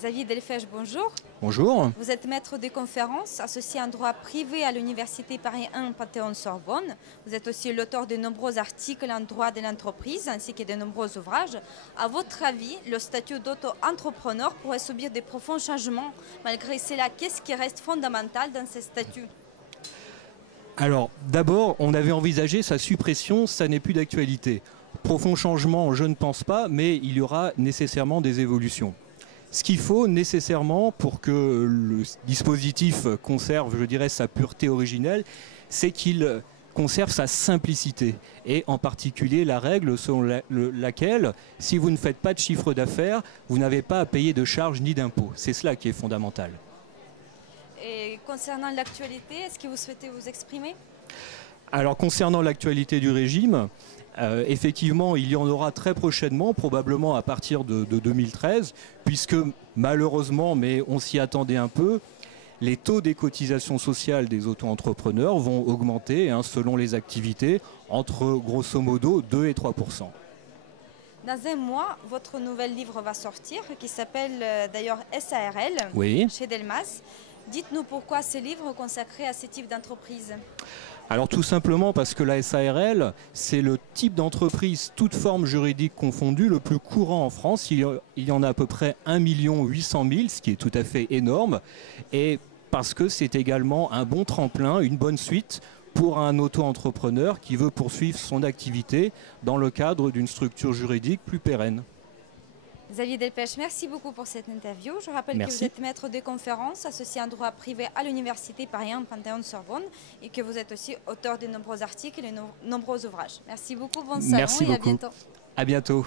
Xavier Delfèche, bonjour. Bonjour. Vous êtes maître de conférences, associé en droit privé à l'Université Paris 1 Panthéon-Sorbonne. Vous êtes aussi l'auteur de nombreux articles en droit de l'entreprise ainsi que de nombreux ouvrages. À votre avis, le statut d'auto-entrepreneur pourrait subir de profonds changements. Malgré cela, qu'est-ce qui reste fondamental dans ce statut? Alors, d'abord, on avait envisagé sa suppression, ça n'est plus d'actualité. Profond changement, je ne pense pas, mais il y aura nécessairement des évolutions. Ce qu'il faut nécessairement pour que le dispositif conserve, je dirais, sa pureté originelle, c'est qu'il conserve sa simplicité. Et en particulier la règle selon laquelle, si vous ne faites pas de chiffre d'affaires, vous n'avez pas à payer de charges ni d'impôts. C'est cela qui est fondamental. Et concernant l'actualité, est-ce que vous souhaitez vous exprimer? Alors concernant l'actualité du régime, effectivement, il y en aura très prochainement, probablement à partir de 2013, puisque malheureusement, mais on s'y attendait un peu, les taux des cotisations sociales des auto-entrepreneurs vont augmenter selon les activités entre grosso modo 2 et 3%. Dans un mois, votre nouvel livre va sortir, qui s'appelle d'ailleurs SARL, Oui. chez Delmas. Dites-nous pourquoi ce livre consacré à ce type d'entreprise. Alors tout simplement parce que la SARL, c'est le type d'entreprise, toute forme juridique confondue, le plus courant en France. Il y en a à peu près 1 800 000, ce qui est tout à fait énorme. Et parce que c'est également un bon tremplin, une bonne suite pour un auto-entrepreneur qui veut poursuivre son activité dans le cadre d'une structure juridique plus pérenne. Xavier Delpech, merci beaucoup pour cette interview. Je rappelle que vous êtes maître de conférences, associé en droit privé à l'Université Paris 1 Panthéon-Sorbonne et que vous êtes aussi auteur de nombreux articles et de nombreux ouvrages. Merci beaucoup, bon salon et à bientôt. À bientôt.